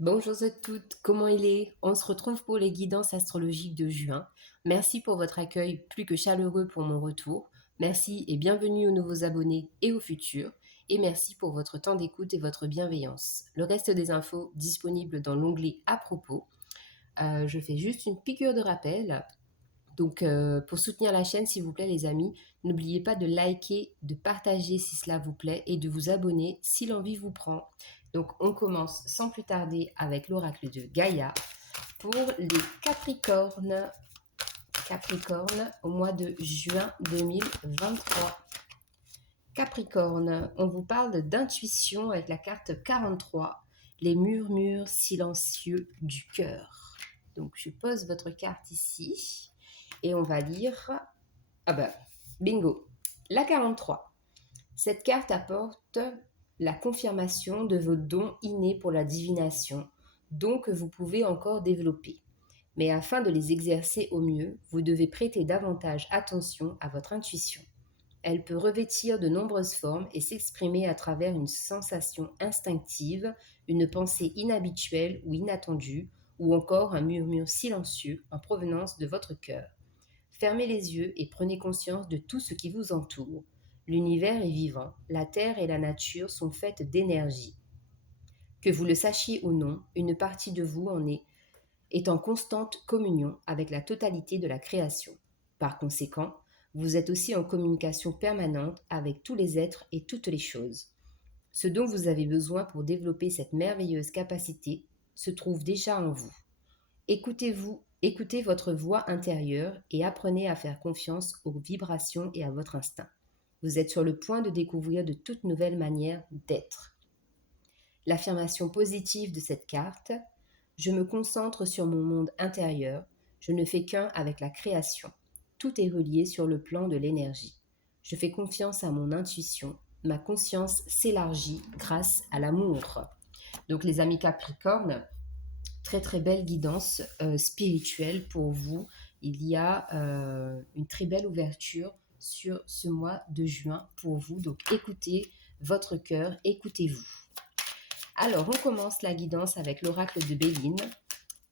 Bonjour à toutes, comment il est? On se retrouve pour les guidances astrologiques de juin. Merci pour votre accueil plus que chaleureux pour mon retour. Merci et bienvenue aux nouveaux abonnés et aux futurs. Et merci pour votre temps d'écoute et votre bienveillance. Le reste des infos disponibles dans l'onglet à propos. Je fais juste une piqûre de rappel. Donc, pour soutenir la chaîne, s'il vous plaît, les amis, n'oubliez pas de liker, de partager si cela vous plaît et de vous abonner si l'envie vous prend. Donc, on commence sans plus tarder avec l'oracle de Gaïa pour les Capricornes. Capricorne au mois de juin 2023. Capricorne, on vous parle d'intuition avec la carte 43, les murmures silencieux du cœur. Donc, je pose votre carte ici et on va lire. Ah bah, bingo. La 43. Cette carte apporte la confirmation de vos dons innés pour la divination, dons que vous pouvez encore développer. Mais afin de les exercer au mieux, vous devez prêter davantage attention à votre intuition. Elle peut revêtir de nombreuses formes et s'exprimer à travers une sensation instinctive, une pensée inhabituelle ou inattendue, ou encore un murmure silencieux en provenance de votre cœur. Fermez les yeux et prenez conscience de tout ce qui vous entoure. L'univers est vivant, la terre et la nature sont faites d'énergie. Que vous le sachiez ou non, une partie de vous est en constante communion avec la totalité de la création. Par conséquent, vous êtes aussi en communication permanente avec tous les êtres et toutes les choses. Ce dont vous avez besoin pour développer cette merveilleuse capacité se trouve déjà en vous. Écoutez votre voix intérieure et apprenez à faire confiance aux vibrations et à votre instinct. Vous êtes sur le point de découvrir de toutes nouvelles manières d'être. L'affirmation positive de cette carte: je me concentre sur mon monde intérieur, je ne fais qu'un avec la création. Tout est relié sur le plan de l'énergie. Je fais confiance à mon intuition, ma conscience s'élargit grâce à l'amour. Donc les amis Capricorne, très très belle guidance spirituelle pour vous. Il y a une très belle ouverture sur ce mois de juin pour vous. Donc écoutez votre cœur, écoutez-vous. Alors on commence la guidance avec l'oracle de Béline.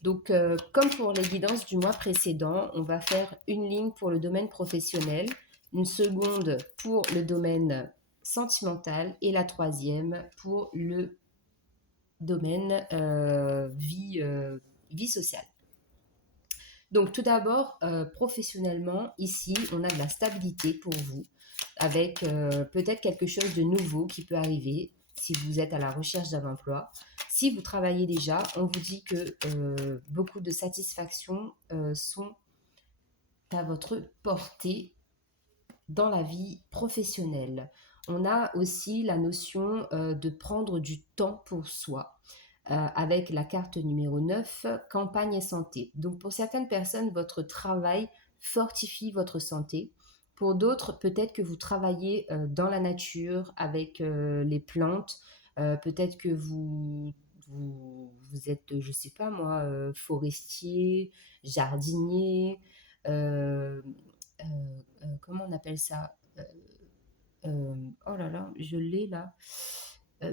Donc comme pour les guidances du mois précédent, on va faire une ligne pour le domaine professionnel, une seconde pour le domaine sentimental et la troisième pour le domaine vie sociale. Donc tout d'abord, professionnellement, ici, on a de la stabilité pour vous, avec peut-être quelque chose de nouveau qui peut arriver si vous êtes à la recherche d'un emploi. Si vous travaillez déjà, on vous dit que beaucoup de satisfactions sont à votre portée dans la vie professionnelle. On a aussi la notion de prendre du temps pour soi. Avec la carte numéro 9, campagne et santé. Donc pour certaines personnes, votre travail fortifie votre santé. Pour d'autres, peut-être que vous travaillez dans la nature avec les plantes. Peut-être que vous êtes, je ne sais pas moi, forestier, jardinier, euh, comment on appelle ça? Oh là là, je l'ai là.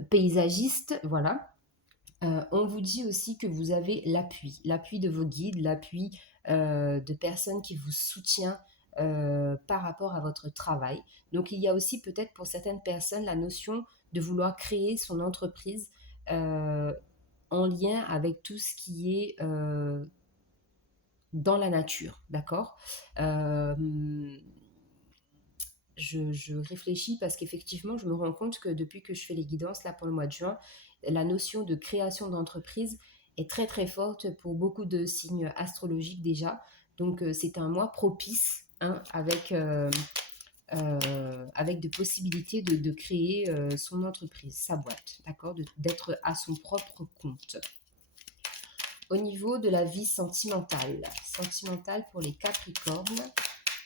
Paysagiste, voilà. On vous dit aussi que vous avez l'appui de vos guides, l'appui de personnes qui vous soutiennent par rapport à votre travail. Donc il y a aussi peut-être pour certaines personnes la notion de vouloir créer son entreprise euh, en lien avec tout ce qui est dans la nature, d'accord. Je réfléchis parce qu'effectivement, je me rends compte que depuis que je fais les guidances là pour le mois de juin, la notion de création d'entreprise est très très forte pour beaucoup de signes astrologiques déjà. Donc c'est un mois propice hein, avec des possibilités de créer son entreprise, sa boîte, d'accord, d'être à son propre compte. Au niveau de la vie sentimentale pour les Capricornes,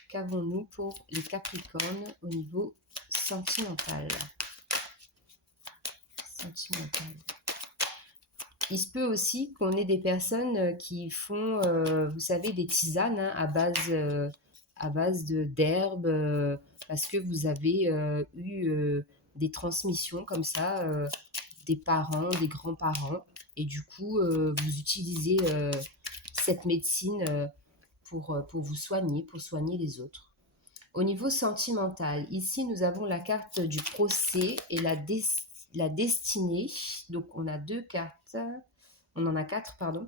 qu'avons-nous pour les Capricornes au niveau sentimental? Il se peut aussi qu'on ait des personnes qui font, vous savez, des tisanes hein, à base d'herbes, parce que vous avez eu des transmissions comme ça, des parents, des grands-parents. Et du coup, vous utilisez cette médecine pour vous soigner, pour soigner les autres. Au niveau sentimental, ici, nous avons la carte du procès et la destinée. Donc, on a deux cartes. On en a quatre, pardon.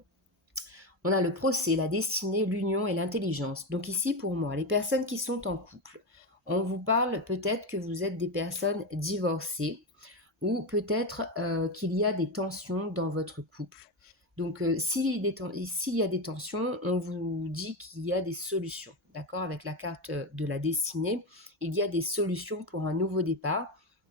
On a le procès, la destinée, l'union et l'intelligence. Donc ici, pour moi, les personnes qui sont en couple, on vous parle peut-être que vous êtes des personnes divorcées ou peut-être qu'il y a des tensions dans votre couple. Donc, s'il y a des tensions, on vous dit qu'il y a des solutions, d'accord? Avec la carte de la destinée, il y a des solutions pour un nouveau départ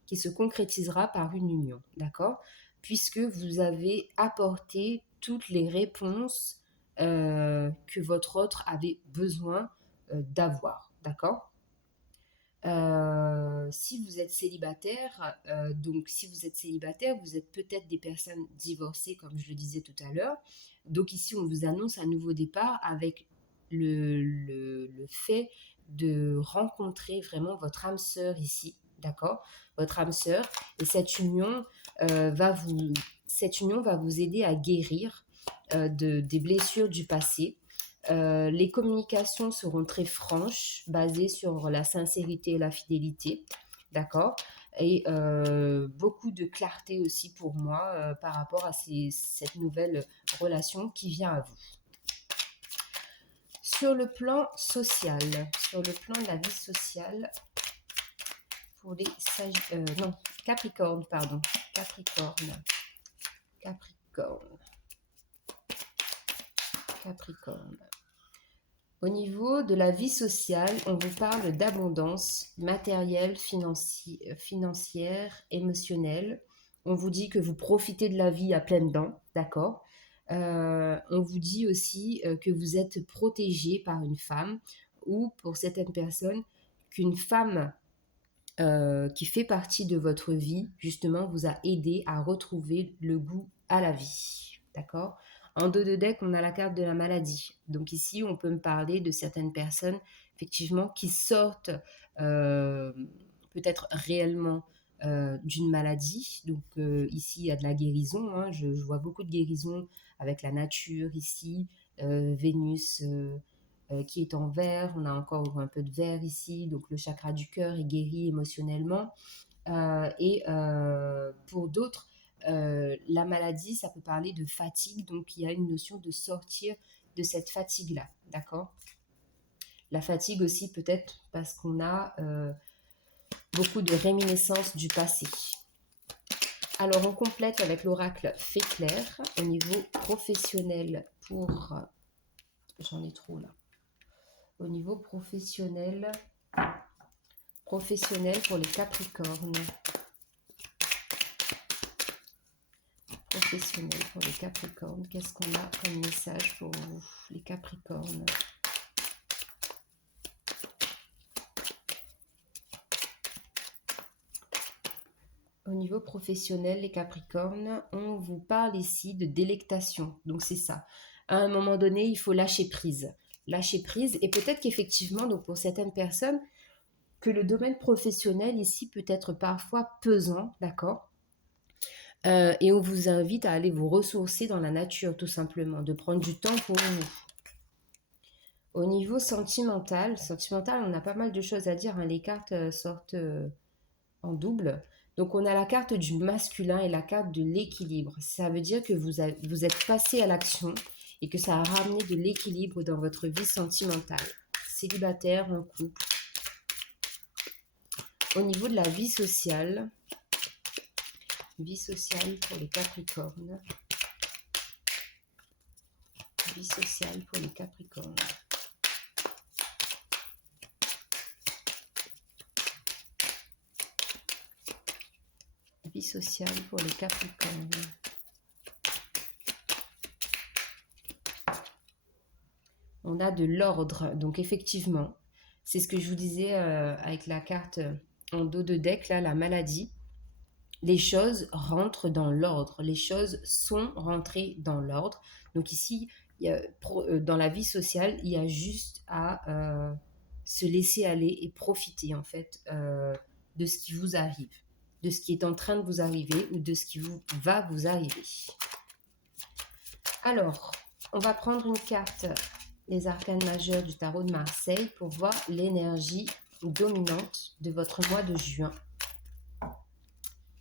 qui se concrétisera par une union, d'accord? Puisque vous avez apporté toutes les réponses que votre autre avait besoin d'avoir, d'accord? Si vous êtes célibataire, donc si vous êtes célibataire, vous êtes peut-être des personnes divorcées, comme je le disais tout à l'heure. Donc ici, on vous annonce un nouveau départ avec le fait de rencontrer vraiment votre âme sœur ici, d'accord? Votre âme sœur. Et cette union va vous aider à guérir des blessures du passé. Les communications seront très franches, basées sur la sincérité et la fidélité, d'accord? Et beaucoup de clarté aussi pour moi par rapport à cette nouvelle relation qui vient à vous. Sur le plan social, sur le plan de la vie sociale, pour les Capricorne, pardon. Capricorne. Au niveau de la vie sociale, on vous parle d'abondance matérielle, financière, émotionnelle. On vous dit que vous profitez de la vie à pleines dents, d'accord? On vous dit aussi que vous êtes protégé par une femme ou pour certaines personnes qu'une femme qui fait partie de votre vie, justement, vous a aidé à retrouver le goût à la vie, d'accord? En dos de deck, on a la carte de la maladie. Donc ici, on peut me parler de certaines personnes, effectivement, qui sortent euh, peut-être réellement d'une maladie. Donc ici, il y a de la guérison. Hein. Je vois beaucoup de guérison avec la nature ici. Vénus qui est en vert. On a encore un peu de vert ici. Donc le chakra du cœur est guéri émotionnellement. Pour d'autres, la maladie, ça peut parler de fatigue, donc il y a une notion de sortir de cette fatigue-là, d'accord? La fatigue aussi peut-être parce qu'on a beaucoup de réminiscences du passé. Alors on complète avec l'oracle Fée Claire au niveau professionnel pour... J'en ai trop là. Au niveau professionnel pour les Capricornes. Professionnel pour les Capricornes. Qu'est-ce qu'on a comme message pour vous, les Capricornes? Au niveau professionnel, les Capricornes, on vous parle ici de délectation. Donc c'est ça. À un moment donné, il faut lâcher prise. Lâcher prise. Et peut-être qu'effectivement, donc pour certaines personnes, que le domaine professionnel ici peut être parfois pesant, d'accord? Et on vous invite à aller vous ressourcer dans la nature, tout simplement, de prendre du temps pour vous. Au niveau sentimental, on a pas mal de choses à dire. Hein. Les cartes sortent en double. Donc, on a la carte du masculin et la carte de l'équilibre. Ça veut dire que vous êtes passé à l'action et que ça a ramené de l'équilibre dans votre vie sentimentale. Célibataire, en couple. Au niveau de la vie sociale pour les Capricornes. Vie sociale pour les Capricornes. Vie sociale pour les Capricornes. On a de l'ordre, donc effectivement, c'est ce que je vous disais avec la carte en dos de deck, là, la maladie. Les choses rentrent dans l'ordre, les choses sont rentrées dans l'ordre. Donc ici, dans la vie sociale, il y a juste à se laisser aller et profiter en fait de ce qui vous arrive, de ce qui est en train de vous arriver ou de ce qui va vous arriver. Alors, on va prendre une carte, les arcanes majeurs du tarot de Marseille, pour voir l'énergie dominante de votre mois de juin.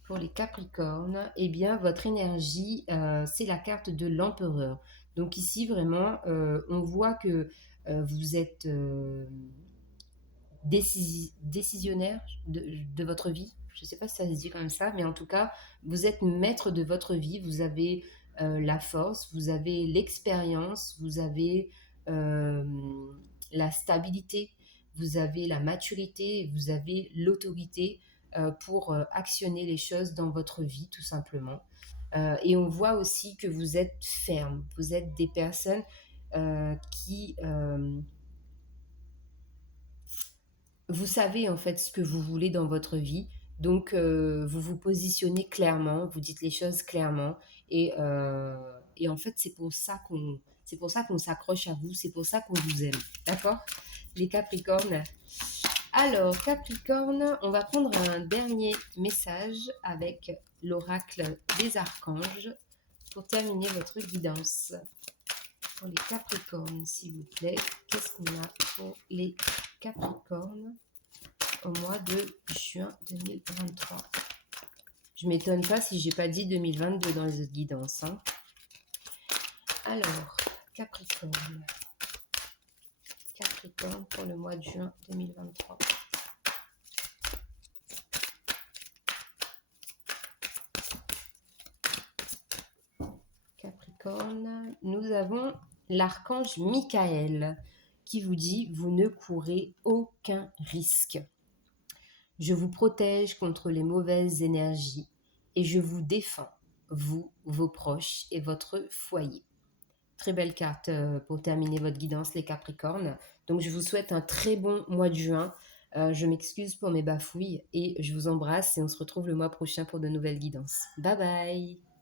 Pour les Capricornes, eh bien, votre énergie, c'est la carte de l'empereur. Donc ici, vraiment, on voit que vous êtes décisionnaire de votre vie. Je ne sais pas si ça se dit comme ça, mais en tout cas, vous êtes maître de votre vie. Vous avez la force, vous avez l'expérience, vous avez euh, la stabilité, vous avez la maturité, vous avez l'autorité pour actionner les choses dans votre vie, tout simplement. Et on voit aussi que vous êtes ferme. Vous êtes des personnes qui vous savez en fait ce que vous voulez dans votre vie. Donc, vous vous positionnez clairement, vous dites les choses clairement. Et en fait, c'est pour ça qu'on s'accroche à vous, c'est pour ça qu'on vous aime. D'accord? Les Capricornes. Alors, Capricorne, on va prendre un dernier message avec l'oracle des archanges pour terminer votre guidance. Pour les Capricornes, s'il vous plaît, qu'est-ce qu'on a pour les Capricornes au mois de juin 2023? Je m'étonne pas si j'ai pas dit 2022 dans les autres guidances. Hein. Alors, Capricorne. Capricorne pour le mois de juin 2023. Capricorne, nous avons l'archange Michael qui vous dit « Vous ne courez aucun risque. Je vous protège contre les mauvaises énergies et je vous défends, vous, vos proches et votre foyer. » Très belle carte pour terminer votre guidance, les Capricornes. Donc, je vous souhaite un très bon mois de juin. Je m'excuse pour mes bafouilles et je vous embrasse et on se retrouve le mois prochain pour de nouvelles guidances. Bye bye!